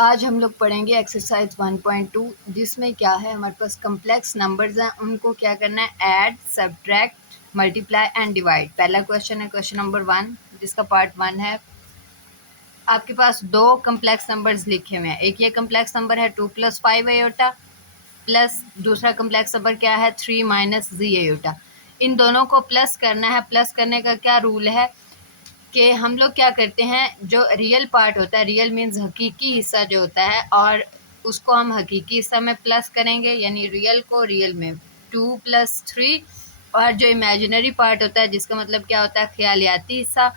आज हम लोग पढ़ेंगे एक्सरसाइज 1.2 जिसमें क्या है हमारे पास कम्प्लेक्स नंबर्स हैं, उनको क्या करना है add, subtract, multiply and divide. पहला क्वेश्चन है क्वेश्चन नंबर 1 जिसका पार्ट 1 है। आपके पास दो कम्प्लेक्स नंबर्स लिखे हुए हैं, एक ये कम्प्लेक्स नंबर है 2 + 5 आयोटा प्लस दूसरा कम्प्लेक्स नंबर क्या है 3 - z आयोटा। इन दोनों को प्लस करना है। प्लस करने का क्या रूल है कि हम लोग क्या करते हैं, जो रियल पार्ट होता है, रियल मीन्स हकीकी हिस्सा जो होता है, और उसको हम हकीकी हिस्सा में प्लस करेंगे, यानी रियल को रियल में 2 + 3, और जो इमेजिनरी पार्ट होता है जिसका मतलब क्या होता है ख्यालियाती हिस्सा,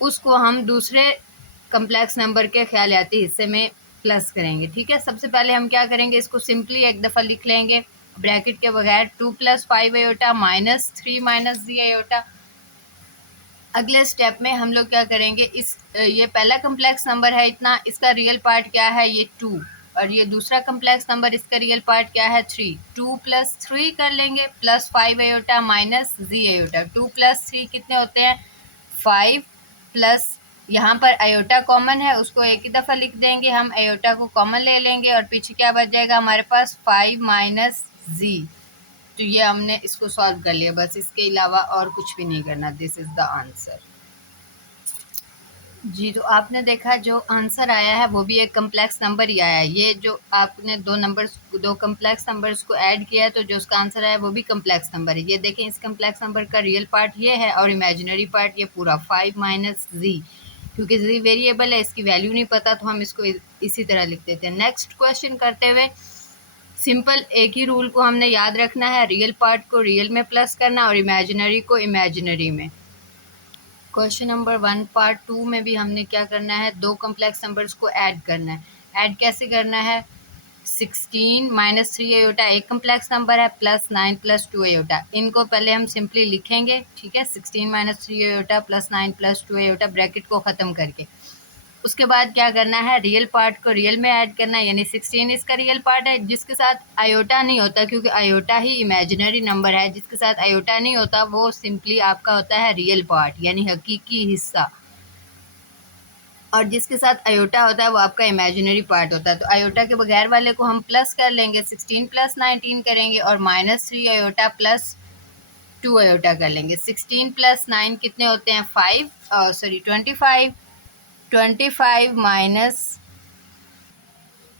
उसको हम दूसरे कम्प्लेक्स नंबर के ख्यालियाती हिस्से में प्लस करेंगे। ठीक है, सबसे पहले हम क्या करेंगे, इसको सिंपली एक दफ़ा लिख लेंगे ब्रैकेट के बगैर, 2 + 5 आयोटा -3 - z आयोटा। अगले स्टेप में हम लोग क्या करेंगे, ये पहला कम्प्लेक्स नंबर है इतना, इसका रियल पार्ट क्या है ये 2, और ये दूसरा कम्प्लेक्स नंबर इसका रियल पार्ट क्या है 3। 2 + 3 कर लेंगे plus 5 iota minus z iota. 2 + 3 कितने होते हैं 5, प्लस यहाँ पर आयोटा कॉमन है, उसको एक ही दफ़ा लिख देंगे हम, आयोटा को कॉमन ले लेंगे और पीछे क्या बच जाएगा हमारे पास 5 - z। तो ये हमने इसको सॉल्व कर लिया, बस इसके अलावा और कुछ भी नहीं करना। This is the answer. जी, तो आपने देखा जो आंसर आया है वो भी एक कम्प्लेक्स नंबर ही आया है। ये जो आपने दो कम्प्लेक्स नंबर्स को ऐड किया है, तो जो उसका आंसर आया है वो भी कम्प्लेक्स नंबर है। ये देखें, इस कम्प्लेक्स नंबर का रियल पार्ट ये है और इमेजिनरी पार्ट ये पूरा 5 - z। क्योंकि z वेरिएबल है, इसकी वैल्यू नहीं पता, तो हम इसको इसी तरह लिख देते हैं। नेक्स्ट क्वेश्चन करते हुए सिंपल एक ही रूल को हमने याद रखना है, रियल पार्ट को रियल में प्लस करना और इमेजिनरी को इमेजिनरी में। क्वेश्चन नंबर 1 पार्ट 2 में भी हमने क्या करना है, दो कम्प्लेक्स नंबर्स को ऐड करना है। ऐड कैसे करना है, 16 - 3 आयोटा एक कम्प्लेक्स नंबर है, प्लस 9 + 2 आयोटा। इनको पहले हम सिंपली लिखेंगे, ठीक है, 16 - 3 आयोटा प्लस 9 + 2 आयोटा ब्रैकेट को ख़त्म करके। उसके बाद क्या करना है, रियल पार्ट को रियल में ऐड करना है, यानी 16 इसका रियल पार्ट है जिसके साथ आयोटा नहीं होता, क्योंकि आयोटा ही इमेजिनरी नंबर है। जिसके साथ आयोटा नहीं होता वो सिंपली आपका होता है रियल पार्ट, यानी हकीकी हिस्सा, और जिसके साथ आयोटा होता है वो आपका इमेजिनरी पार्ट होता है। तो आयोटा के बगैर वाले को हम प्लस कर लेंगे, 16 + 19 करेंगे और -3 आयोटा प्लस 2 आयोटा कर लेंगे। 16 + 9 कितने होते हैं 5, 25 माइनस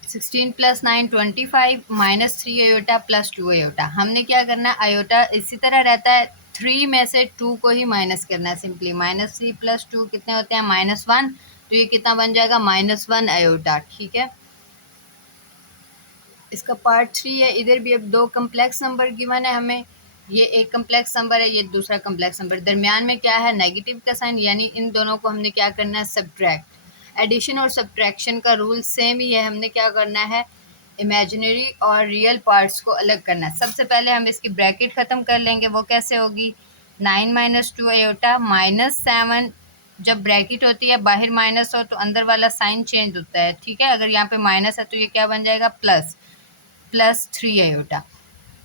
16 + 9 25 -3 आयोटा प्लस 2 आयोटा। हमने क्या करना है, आयोटा इसी तरह रहता है, 3 में से 2 को ही माइनस करना है सिंपली। -3 + 2 कितने होते हैं -1, तो ये कितना बन जाएगा -1 आयोटा। ठीक है, इसका पार्ट 3 है। इधर भी अब दो कम्प्लेक्स नंबर गिवन है हमें, ये एक कम्प्लेक्स नंबर है, ये दूसरा कम्प्लेक्स नंबर। दरमियान में क्या है नेगेटिव का साइन, यानी इन दोनों को हमने क्या करना है सब्ट्रैक्ट। एडिशन और सब्ट्रैक्शन का रूल सेम ही है, हमने क्या करना है इमेजिनरी और रियल पार्ट्स को अलग करना है। सबसे पहले हम इसकी ब्रैकेट ख़त्म कर लेंगे, वो कैसे होगी 9 - 2 आयोटा -7। जब ब्रैकेट होती है बाहर माइनस हो तो अंदर वाला साइन चेंज होता है, ठीक है। अगर यहाँ पे माइनस है तो ये क्या बन जाएगा +3 आयोटा।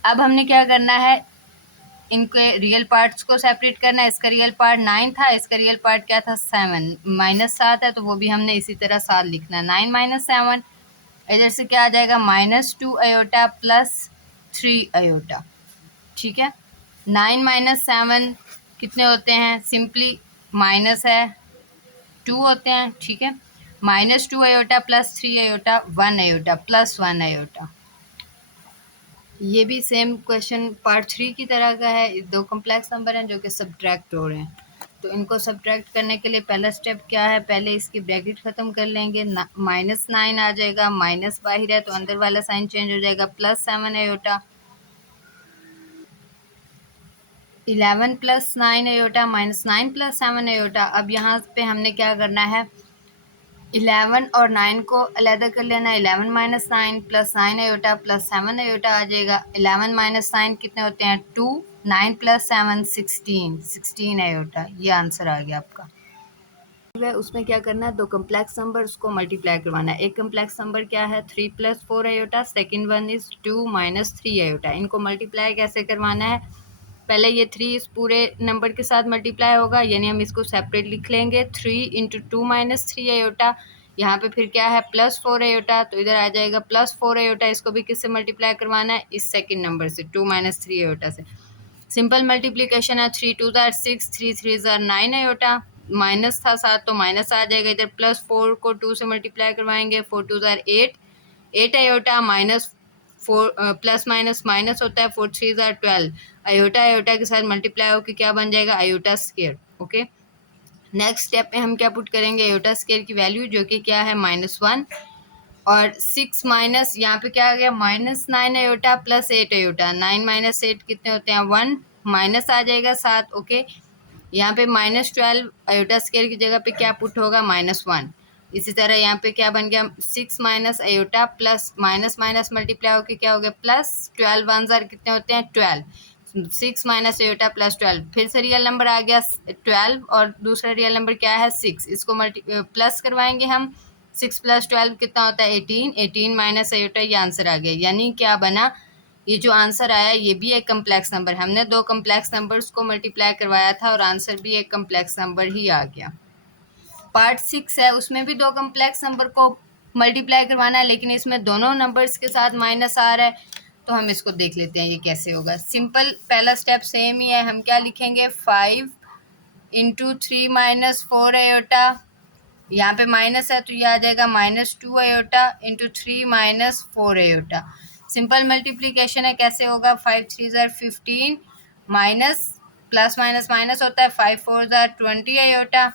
अब हमने क्या करना है, इनके रियल पार्ट्स को सेपरेट करना है। इसका रियल पार्ट 9 था, इसका रियल पार्ट क्या था 7, -7 है तो वो भी हमने इसी तरह 7 लिखना है। 9 - 7 इधर से क्या आ जाएगा -2 आयोटा प्लस 3 आयोटा। ठीक है, 9 - 7 कितने होते हैं, सिंपली माइनस है 2 होते हैं। ठीक है, -2 iota plus 3 iota 1 iota plus 1 iota. ये भी सेम क्वेश्चन पार्ट 3 की तरह का है। दो कम्प्लेक्स नंबर हैं जो कि सब्ट्रैक्ट हो रहे हैं, तो इनको सब्ट्रैक्ट करने के लिए पहला स्टेप क्या है, पहले इसकी ब्रैकेट ख़त्म कर लेंगे। -9 आ जाएगा, माइनस बाहर है तो अंदर वाला साइन चेंज हो जाएगा, +7 आयोटा। 11 + 9 iota -9 + 7 iota. अब यहाँ पे हमने क्या करना है, 11 और 9 को अलग कर लेना है। 11 - 9 + 9 आयोटा प्लस 7 आयोटा आ जाएगा। 11 - 9 कितने होते हैं 2, 9 + 7 16 आयोटा। ये आंसर आ गया आपका। उसमें क्या करना है, दो कम्प्लेक्स नंबर उसको मल्टीप्लाई करवाना है। एक कम्प्लेक्स नंबर क्या है 3 + 4 iota, second one is 2 - 3 iota. इनको मल्टीप्लाई कैसे करवाना है, पहले ये 3 इस पूरे नंबर के साथ मल्टीप्लाई होगा, यानी हम इसको सेपरेट लिख लेंगे। 3 × 2 - 3 आयोटा, यहाँ पे फिर क्या है +4 आयोटा, तो इधर आ जाएगा +4 आयोटा। इसको भी किससे मल्टीप्लाई करवाना है, इस सेकंड नंबर से 2 - 3 आयोटा से। सिंपल मल्टीप्लिकेशन है, 3 2 ज़ार 6, 3 3 ज़ार 9 आयोटा। माइनस था 7 तो माइनस आ जाएगा, इधर +4 को 2 से मल्टीप्लाई करवाएंगे, 4 2 ज़ार 8 आयोटा, -4 प्लस माइनस माइनस होता है, 4 3 ज़ार 12 आयोटा आयोटा के साथ मल्टीप्लाई होकर क्या बन जाएगा, iota square. Okay, next step में हम क्या पुट करेंगे, आयोटा स्क्वायर की वैल्यू जो कि क्या है -1, और 6 माइनस यहाँ पे क्या आ गया -9 आयोटा प्लस 8 आयोटा। 9 - 8 कितने होते हैं, 1, माइनस आ जाएगा 7। ओके, यहाँ पे -12 आयोटा स्क्वायर की जगह पे क्या पुट होगा, -1। इसी तरह यहाँ पे क्या बन गया, 6 minus iota plus minus minus multiply होकर क्या हो गया +12, 1 ज़ार कितने होते हैं 12, 6 माइनस आयोटा +12, फिर से रियल नंबर आ गया 12 और दूसरा रियल नंबर क्या है 6, इसको प्लस करवाएंगे हम। 6 + 12 कितना होता है 18, 18 माइनस आयोटा, ये आंसर आ गया। यानी क्या बना, ये जो आंसर आया ये भी एक कम्प्लेक्स नंबर, हमने 2 कम्प्लेक्स नंबर्स को मल्टीप्लाई करवाया था और आंसर भी एक कम्प्लेक्स नंबर ही आ गया। पार्ट 6 है, उसमें भी 2 कम्प्लेक्स नंबर को मल्टीप्लाई करवाना है, लेकिन इसमें दोनों नंबर्स के साथ माइनस आ रहा है, तो हम इसको देख लेते हैं ये कैसे होगा। सिंपल, पहला स्टेप सेम ही है, हम क्या लिखेंगे 5 × 3 - 4 आयोटा, यहाँ पे माइनस है तो ये आ जाएगा -2 आयोटा × 3 - 4 आयोटा। सिंपल मल्टीप्लिकेशन है, कैसे होगा, 5 3 ज़ार 15 माइनस प्लस माइनस माइनस होता है, 5 4 ज़ार 20 आयोटा,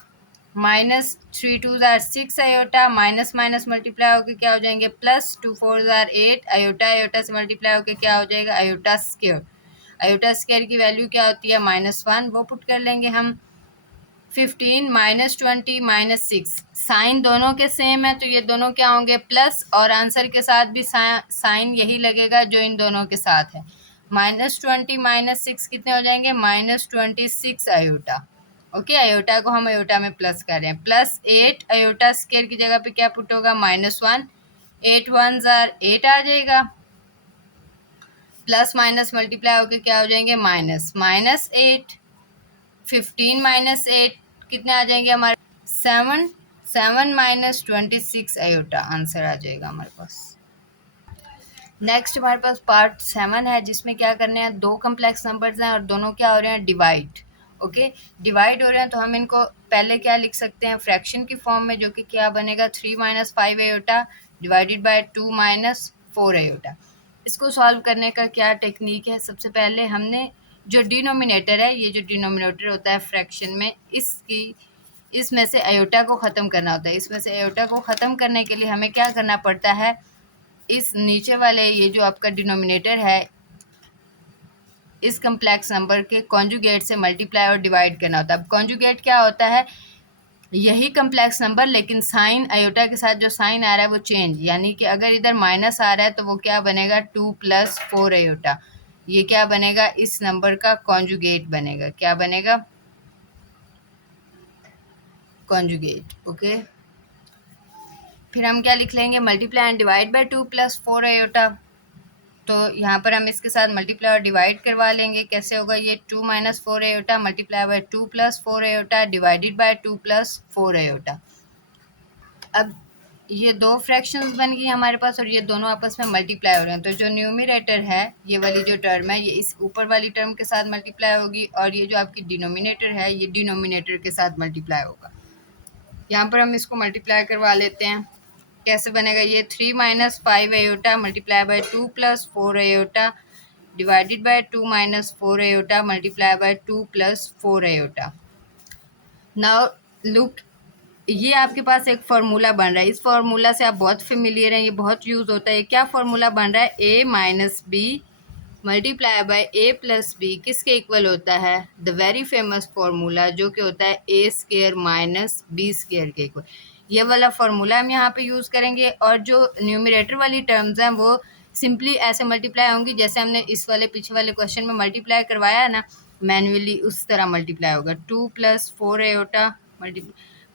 -3 2 ज़ार 6 आयोटा, माइनस माइनस मल्टीप्लाई होकर क्या हो जाएंगे +2 4 ज़ार 8 आयोटा, आयोटा से मल्टीप्लाई होकर क्या हो जाएगा, आयोटा स्क्वायर। आयोटा स्क्वायर की वैल्यू क्या होती है, -1, वो पुट कर लेंगे हम। 15 -20 -6, साइन दोनों के सेम है तो ये दोनों क्या होंगे प्लस, और आंसर के साथ भी साइन यही लगेगा जो इन दोनों के साथ है। -20 -6 कितने हो जाएंगे, -26 आयोटा। ओके, आयोटा को हम आयोटा में प्लस कर रहे हैं, +8 आयोटा स्क्वायर की जगह पे क्या पुट होगा, -1, 8 1 ज़ार 8 आ जाएगा, प्लस माइनस मल्टीप्लाई होकर क्या हो जाएंगे -8, 15 - 8 कितने आ जाएंगे हमारे 7, 7 - 26 आयोटा, आंसर आ जाएगा हमारे पास। नेक्स्ट हमारे पास पार्ट 7 है, जिसमें क्या करने हैं, 2 कम्प्लेक्स नंबर्स हैं और दोनों क्या हो रहे हैं, डिवाइड। ओके, डिवाइड हो रहे हैं तो हम इनको पहले क्या लिख सकते हैं, फ्रैक्शन की फॉर्म में, जो कि क्या बनेगा 3 - 5 आयोटा डिवाइडेड बाय 2 - 4 आयोटा। इसको सॉल्व करने का क्या टेक्निक है, सबसे पहले हमने जो डिनोमिनेटर है, ये जो डिनोमिनेटर होता है फ्रैक्शन में, इसमें से आयोटा को ख़त्म करना होता है। इसमें से आयोटा को ख़त्म करने के लिए हमें क्या करना पड़ता है, इस नीचे वाले ये जो आपका डिनोमिनेटर है, इस कम्प्लेक्स नंबर के कॉन्जुगेट से मल्टीप्लाई और डिवाइड करना होता है। अब कॉन्जुगेट क्या होता है, यही कम्प्लेक्स नंबर, लेकिन साइन आयोटा के साथ जो साइन आ रहा है वो चेंज, यानी कि अगर इधर माइनस आ रहा है तो वो क्या बनेगा 2 + 4 आयोटा, ये क्या बनेगा, इस नंबर का कॉन्जुगेट बनेगा। क्या बनेगा, कॉन्जुगेट। ओके, फिर हम क्या लिख लेंगे, multiply and divide by 2 + 4 iota, तो यहाँ पर हम इसके साथ मल्टीप्लाई और डिवाइड करवा लेंगे। कैसे होगा, ये 2 - 4 iota multiply by 2 + 4 iota divided bye 2 + 4 iota. अब ये 2 फ्रैक्शंस बन गई हमारे पास और ये दोनों आपस में मल्टीप्लाई हो रहे हैं, तो जो न्यूमरेटर है, ये वाली जो टर्म है, ये इस ऊपर वाली टर्म के साथ मल्टीप्लाई होगी, और ये जो आपकी डिनोमिनेटर है, ये डिनोमिनेटर के साथ मल्टीप्लाई होगा। यहाँ पर हम इसको मल्टीप्लाई करवा लेते हैं। कैसे बनेगा, ये 3 - 5 iota multiply by 2 + 4 iota divided bye 2 - 4 iota multiply by 2 + 4 iota. Now look, ये आपके पास एक फार्मूला बन रहा है, इस फार्मूला से आप बहुत फेमिलियर हैं, ये बहुत यूज़ होता है। क्या फार्मूला बन रहा है, a - b multiply by a + b किसके इक्वल होता है, द वेरी फेमस फार्मूला जो कि होता है a² - b² के इक्वल। ये वाला फार्मूला हम यहाँ पे यूज़ करेंगे, और जो न्यूमरेटर वाली टर्म्स हैं वो सिंपली ऐसे मल्टीप्लाई होंगी जैसे हमने इस वाले पीछे वाले क्वेश्चन में मल्टीप्लाई करवाया है ना, मैनुअली उस तरह मल्टीप्लाई होगा। 2 + 4 iota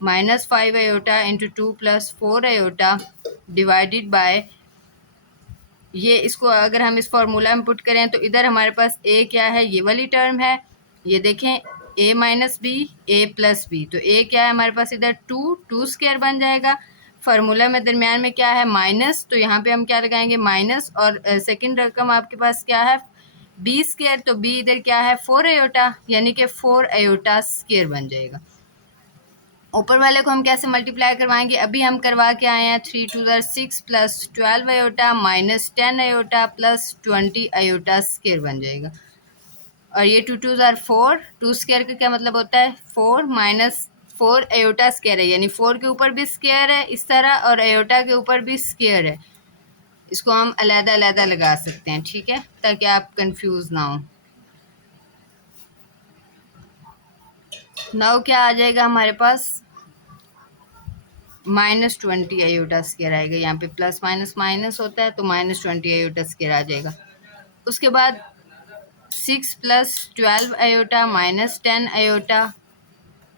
-5 iota × 2 + 4 iota divided bye, ये इसको अगर हम इस फॉर्मूला में पुट करें तो इधर हमारे पास a क्या है, ये वाली टर्म है, ये देखें a - b a + b, तो a क्या है हमारे पास इधर 2 2² बन जाएगा, फार्मूला में दरमियान में क्या है माइनस, तो यहाँ पे हम क्या लगाएंगे माइनस, और सेकंड रकम आपके पास क्या है बी स्क्वायर, तो बी इधर क्या है 4 आयोटा, यानी कि 4 आयोटा स्क्वायर बन जाएगा। ऊपर वाले को हम कैसे मल्टीप्लाई करवाएंगे, अभी हम करवा के आए हैं 3 2 6 plus 12 iota minus 10 iota plus 20 iota square बन जाएगा। और ये 2 2 4, 2 स्क्वायर का क्या मतलब होता है 4 माइनस 4 आयोटा स्क्वायर है, यानी 4 के ऊपर भी स्क्वायर है इस तरह और आयोटा के ऊपर भी स्क्वायर है। इसको हम अलग अलग लगा सकते हैं, ठीक है, ताकि आप कंफ्यूज ना हो। नाउ क्या आ जाएगा हमारे पास -20 आयोटा स्क्वायर आएगा, यहाँ पे प्लस माइनस माइनस होता है तो -20 आयोटा स्क्वायर आ जाएगा। उसके बाद 6 plus 12 iota minus 10 iota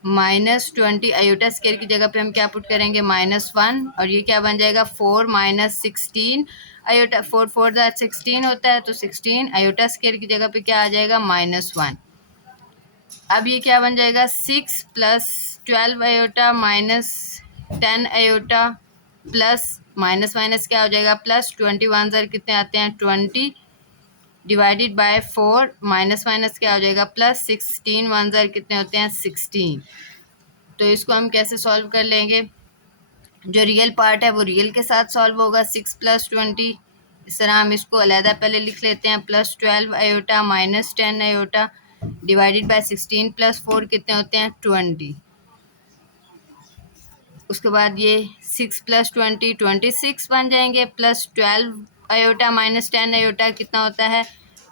-20 iota square की जगह पे हम क्या पुट करेंगे -1, और ये क्या बन जाएगा 4 माइनस 16 आयोटा, 4 4 16 होता है तो 16 आयोटा स्क्वायर की जगह पे क्या आ जाएगा -1। अब ये क्या बन जाएगा 6 plus 12 iota minus 10 iota plus minus minus क्या हो जाएगा प्लस 21 सर कितने आते हैं 20 डिवाइडेड बाय 4 माइनस माइनस क्या हो जाएगा प्लस 16 वन सर कितने होते हैं 16। तो इसको हम कैसे सॉल्व कर लेंगे, जो रियल पार्ट है वो रियल के साथ सॉल्व होगा 6 प्लस 20, इस तरह हम इसको अलहदा पहले लिख लेते हैं plus 12 iota minus 10 iota divided bye 16 plus 4 कितने होते हैं 20। उसके बाद ये 6 प्लस 20 26 बन जाएंगे, प्लस 12 आयोटा माइनस 10 आयोटा कितना होता है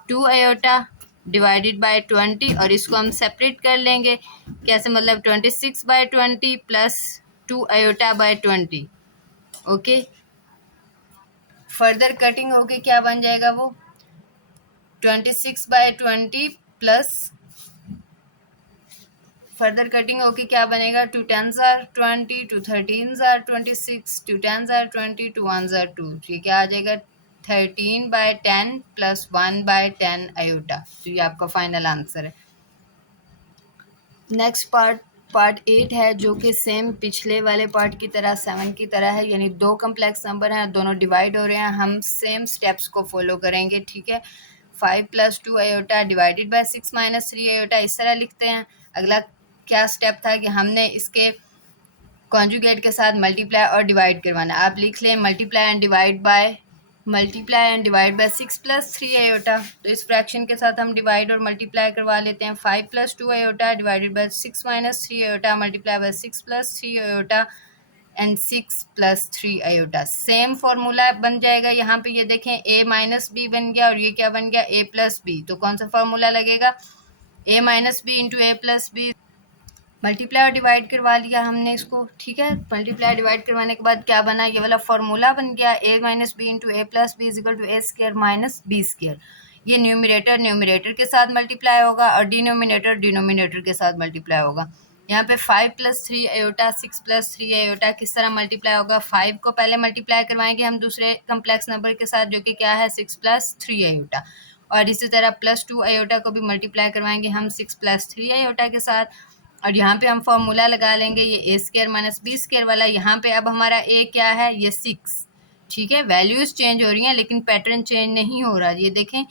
2 आयोटा डिवाइडेड बाय 20, और इसको हम सेपरेट कर लेंगे कैसे, मतलब 26 by 20 plus 2 iota by 20। Okay, further cutting होके क्या बन जाएगा वो 26 बाय 20 प्लस फर्दर कटिंग होके क्या बनेगा 2 10s are 20, 2 13s are 26, 2 10s are 20, 2 1s are 2, ये क्या आ जाएगा 13 बाय 10 प्लस 1 बाय 10 आयोटा। तो ये आपका फाइनल आंसर है। नेक्स्ट पार्ट 8 है, जो कि सेम पिछले वाले पार्ट की तरह 7 की तरह है, यानी दो कम्प्लेक्स नंबर हैं, दोनों डिवाइड हो रहे हैं, हम सेम स्टेप्स को फॉलो करेंगे, ठीक है। 5 plus 2 iota divided bye 6 minus 3 iota इस तरह लिखते हैं। अगला क्या स्टेप था कि हमने इसके कॉन्जुगेट के साथ मल्टीप्लाई और डिवाइड करवाना। आप लिख लें multiply and divide by 6 plus 3 iota, तो इस फ्रैक्शन के साथ हम डिवाइड और मल्टीप्लाई करवा लेते हैं। 5 plus 2 iota divided bye 6 minus 3 iota multiply by 6 plus 3 iota and 6 plus 3 iota. Same formula बन जाएगा, यहाँ पे ये देखें a माइनस बी बन गया और ये क्या बन गया a प्लस बी, तो कौन सा फॉर्मूला लगेगा a minus b into a plus b. Multiply और डिवाइड करवा लिया हमने इसको, ठीक है। मल्टीप्लाई डिवाइड करवाने के बाद क्या बना, ये वाला फॉर्मूला बन गया a minus b into a plus b is equal to a square minus b square. ये न्यूमिनेटर के साथ मल्टीप्लाई होगा और डिनोमिनेटर के साथ मल्टीप्लाई होगा। यहाँ पे 5 प्लस 3 आयोटा 6 प्लस 3 आयोटा किस तरह मल्टीप्लाई होगा, 5 को पहले मल्टीप्लाई करवाएंगे हम दूसरे कम्प्लेक्स नंबर के साथ जो कि क्या है 6 प्लस 3 आयोटा, और इसी तरह प्लस 2 आयोटा को भी मल्टीप्लाई करवाएंगे हम 6 प्लस 3 आयोटा के साथ, और यहाँ पे हम फॉर्मूला लगा लेंगे ये ए स्क्वायर माइनस बी स्क्वायर वाला। यहाँ पे अब हमारा ए क्या है ये 6, ठीक है। वैल्यूज चेंज हो रही हैं लेकिन पैटर्न चेंज नहीं हो रहा। ये देखें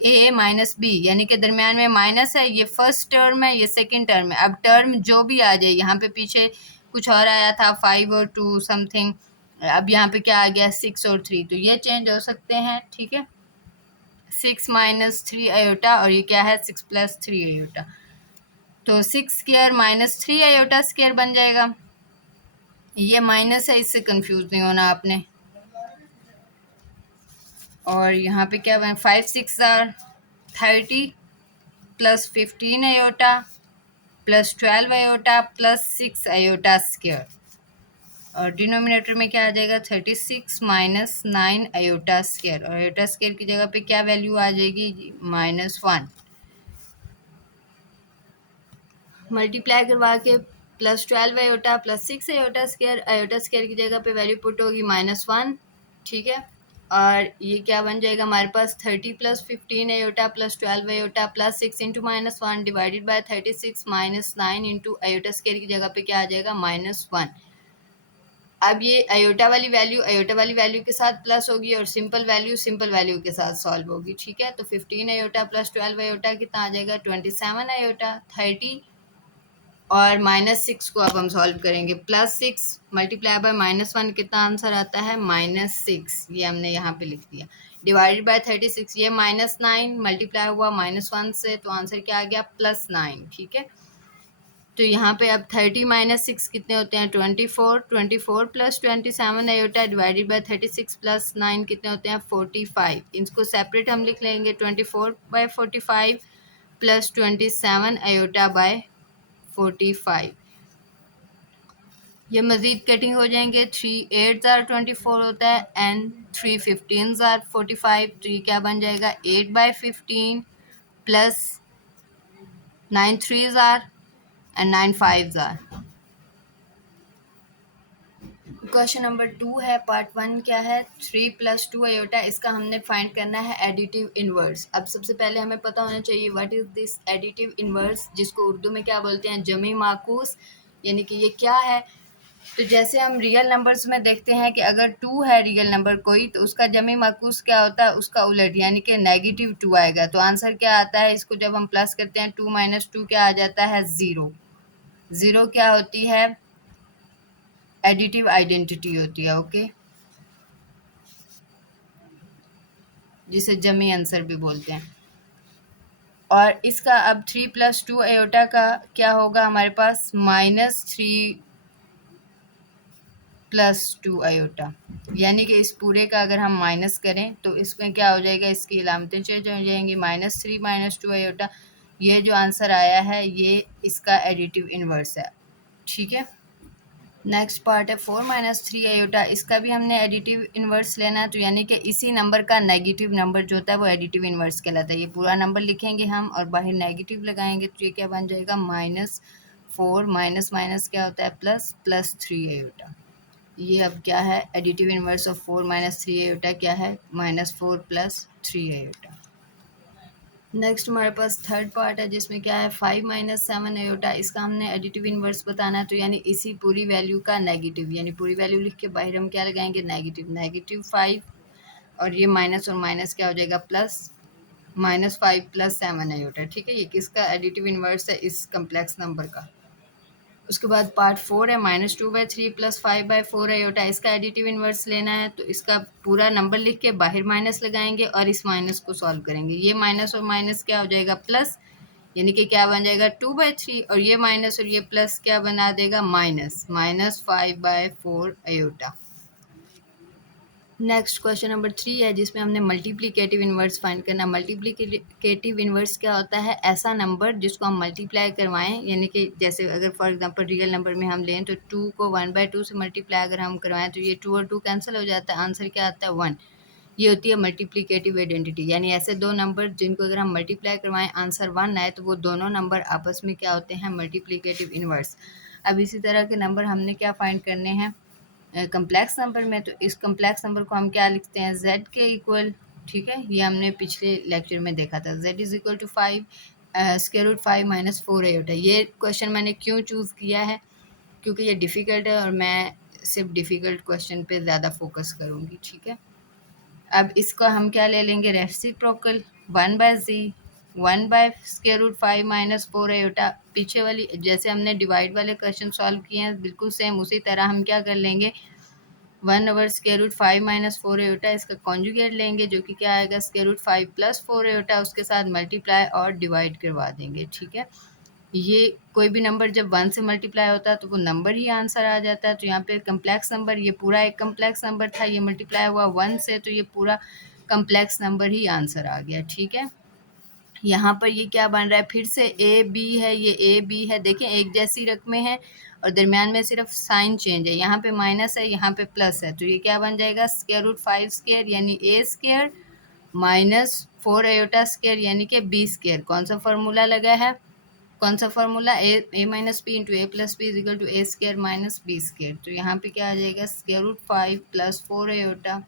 ए माइनस बी यानी कि दरमियान में माइनस है, ये फर्स्ट टर्म है ये सेकंड टर्म है। अब टर्म जो भी आ जाए, यहाँ पे पीछे कुछ और आया था 5 और 2 समथिंग, अब यहाँ पे क्या आ गया 6 और 3, तो ये चेंज हो सकते हैं, ठीक है। 6 माइनस 3 आयोटा और ये क्या है 6 प्लस 3 आयोटा, तो 6 स्क्वायर माइनस 3 आयोटा स्क्वायर बन जाएगा। ये माइनस है, इससे कंफ्यूज नहीं होना आपने। और यहाँ पे क्या बने 5 6 are 30 plus 15 iota plus 12 iota plus 6 iota square, और डिनोमिनेटर में क्या आ जाएगा 36 माइनस 9 आयोटा स्क्वायर, और आयोटा स्क्वायर की जगह पे क्या वैल्यू आ जाएगी -1। मल्टीप्लाई करवा के plus 12 iota plus 6 iota square की जगह पे वैल्यू पुट होगी -1, ठीक है। और ये क्या बन जाएगा हमारे पास 30 plus 15 iota plus 12 iota plus 6 into -1 divided by 36 minus 9 into iota square की जगह पे क्या आ जाएगा -1। अब ये अयोटा वाली वैल्यू के साथ प्लस होगी और सिंपल वैल्यू के साथ सॉल्व होगी, ठीक है। तो 15 अयोटा प्लस 12 अयोटा कितना आ जाएगा, 27 अयोटा, 30 और -6 को अब हम सॉल्व करेंगे। +6 मल्टीप्लाई बाय -1 कितना आंसर आता है, -6, ये हमने यहाँ पे लिख दिया। डिवाइडेड बाय 36, ये -9 मल्टीप्लाई हुआ -1 से, तो आंसर क्या आ गया, +9, ठीक है। तो यहाँ पे अब 30 - 6 कितने होते हैं, 24, 24 + 27 अयोटा डिवाइडेड बाय 36 + 9 कितने होते हैं, 45। इनको सेपरेट हम लिख लेंगे, 24/45 + 27 अयोटा बाय 45। ये मज़ीद कटिंग हो जाएंगे, 3 8 ज़ार 24 होता है एंड 3 15 ज़ार 45, तो ये क्या बन जाएगा, 8/15 + 9 3 ज़ार एंड 9 5 ज़ार। क्वेश्चन नंबर 2 है, पार्ट 1 क्या है, 3 + 2 अयोटा, इसका हमने फाइंड करना है एडिटिव इनवर्स। अब सबसे पहले हमें पता होना चाहिए what is this additive inverse, जिसको उर्दू में क्या बोलते हैं, जमी माकूस, यानी कि ये क्या है। तो जैसे हम रियल नंबर्स में देखते हैं कि अगर 2 है रियल नंबर कोई, तो उसका जमी माकूस क्या होता है, उसका उलट, यानी कि -2 आएगा। तो आंसर क्या आता है, इसको जब हम प्लस करते हैं 2 - 2 क्या आ जाता है, 0। 0 क्या होती है, एडिटिव आइडेंटिटी होती है, ओके, जिसे जमी आंसर भी बोलते हैं। और इसका अब 3 + 2 अयोटा का क्या होगा हमारे पास, -3 + 2 अयोटा, यानी कि इस पूरे का अगर हम माइनस करें तो इसमें क्या हो जाएगा, इसकी अलामतें चेंज हो जाएंगी, -3 - 2 अयोटा। ये जो आंसर आया है ये इसका एडिटिव इनवर्स है, ठीक है। नेक्स्ट पार्ट है 4 - 3 अयोटा, इसका भी हमने एडिटिव इनवर्स लेना है, तो यानी कि इसी नंबर का नेगेटिव नंबर जो होता है वो एडिटिव इनवर्स कहलाता है। ये पूरा नंबर लिखेंगे हम और बाहर नेगेटिव लगाएंगे, तो ये क्या बन जाएगा, -4 माइनस माइनस क्या होता है, प्लस, +3 अयोटा। ये अब क्या है, एडिटिव इनवर्स ऑफ 4 - 3 अयोटा क्या है, -4 + 3 अयोटा। नेक्स्ट हमारे पास थर्ड पार्ट है जिसमें क्या है, 5 - 7 अयोटा, इसका हमने एडिटिव इनवर्स बताना है, तो यानी इसी पूरी वैल्यू का नेगेटिव, यानी पूरी वैल्यू लिख के बाहर हम क्या लगाएंगे, -5, और ये माइनस और माइनस क्या हो जाएगा, प्लस, -5 + 7 अयोटा, ठीक है। ये किसका एडिटिव इनवर्स है, इस कम्प्लेक्स नंबर का। उसके बाद पार्ट 4 है, -2/3 + 5/4 अयोटा, इसका एडिटिव इनवर्स लेना है, तो इसका पूरा नंबर लिख के बाहर माइनस लगाएंगे और इस माइनस को सॉल्व करेंगे। ये माइनस और माइनस क्या हो जाएगा, प्लस, यानी कि क्या बन जाएगा, 2/3, और ये माइनस और ये प्लस क्या बना देगा, -5/4 अयोटा। नेक्स्ट क्वेश्चन नंबर 3 है जिसमें हमने मल्टीप्लिकेटिव इनवर्स फाइंड करना। मल्टीप्लिकेटिव इनवर्स क्या होता है, ऐसा नंबर जिसको हम मल्टीप्लाई करवाएं, यानी कि जैसे अगर फॉर एग्जांपल रियल नंबर में हम लें तो 2 को 1/2 से मल्टीप्लाई अगर हम करवाएं तो ये 2 और 2 कैंसिल हो जाता है, आंसर क्या आता है, 1। ये होती है मल्टीप्लिकेटिव आइडेंटिटी, यानी ऐसे दो नंबर जिनको अगर हम मल्टीप्लाई करवाएं आंसर 1 आए तो वो दोनों नंबर आपस में क्या होते हैं, मल्टीप्लिकेटिव इनवर्स। अब इसी तरह के नंबर हमने क्या फाइंड करने हैं कम्प्लेक्स नंबर में, तो इस कम्प्लेक्स नंबर को हम क्या लिखते हैं, z के इक्वल, ठीक है। ये हमने पिछले लेक्चर में देखा था, z = 5 √5 - 4 अयोटा। ये क्वेश्चन मैंने क्यों चूज़ किया है, क्योंकि ये डिफ़िकल्ट है और मैं सिर्फ डिफ़िकल्ट क्वेश्चन पे ज़्यादा फोकस करूँगी, ठीक है। अब इसको हम क्या ले लेंगे, रेसिप्रोकल, 1/z 1/√5 - 4 अयोटा। पीछे वाली जैसे हमने डिवाइड वाले क्वेश्चन सॉल्व किए हैं बिल्कुल सेम उसी तरह हम क्या कर लेंगे, 1/√5 - 4 अयोटा, इसका कॉन्जुगेट लेंगे जो कि क्या आएगा, √5 + 4 अयोटा, उसके साथ मल्टीप्लाई और डिवाइड करवा देंगे, ठीक है। ये कोई भी नंबर जब 1 से मल्टीप्लाई होता है तो वो नंबर ही आंसर आ जाता है। तो यहाँ पे कम्प्लेक्स नंबर, ये पूरा एक कम्प्लेक्स नंबर था, ये मल्टीप्लाई हुआ 1 से, तो ये पूरा कम्प्लेक्स नंबर ही आंसर आ गया, ठीक है। यहाँ पर ये क्या बन रहा है, फिर से ए बी है, ये ए बी है, देखें एक जैसी रकमें हैं और दरमियान में सिर्फ साइन चेंज है, यहाँ पे माइनस है यहाँ पे प्लस है, तो ये क्या बन जाएगा, √5² यानी a² -4 अयोटा स्क्वायर यानी कि b²। कौन सा फार्मूला लगा है, कौन सा formula, a - b × a + b = a² - b²। तो यहाँ पे क्या आ जाएगा, √5 + 4 अयोटा,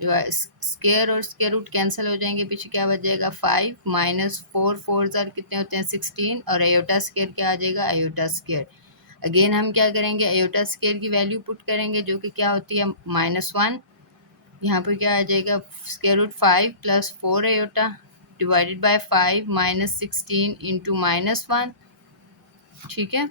स्क्वायर और स्क्वायर रूट कैंसिल हो जाएंगे, पीछे क्या बच जाएगा, 5 -4 4 कितने होते हैं, 16, और अयोटा स्क्वायर क्या आ जाएगा, अयोटा स्क्वायर। अगेन हम क्या करेंगे, आयोटा स्केयर की वैल्यू पुट करेंगे जो कि क्या होती है -1। यहाँ पर क्या आ जाएगा, square root 5 + 4 iota divided by 5 -16 into -1। ठीक है,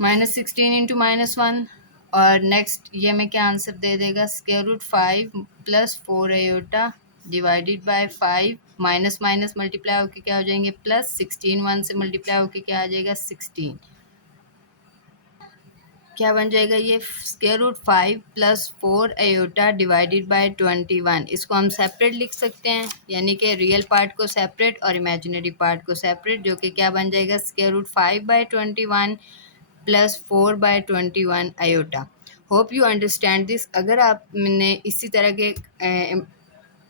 -16 इंटू -1। और नेक्स्ट ये हमें क्या आंसर दे देगा, square root 5 + 4 iota divided by 5 minus minus multiply होकर क्या हो जाएंगे +16, 1 से मल्टीप्लाई होकर क्या आ जाएगा 16। क्या बन जाएगा ये, square root 5 + 4 iota divided by 21। इसको हम सेपरेट लिख सकते हैं, यानी कि रियल पार्ट को सेपरेट और इमेजिनरी पार्ट को सेपरेट, जो कि क्या बन जाएगा, square root 5/21 + 4/21 iota. Hope you understand this. अगर आपने इसी तरह के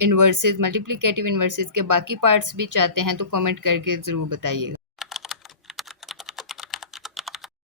इन्वर्सेस, मल्टीप्लिकेटिव इन्वर्सेस के बाकी पार्ट्स भी चाहते हैं तो कमेंट करके ज़रूर बताइएगा।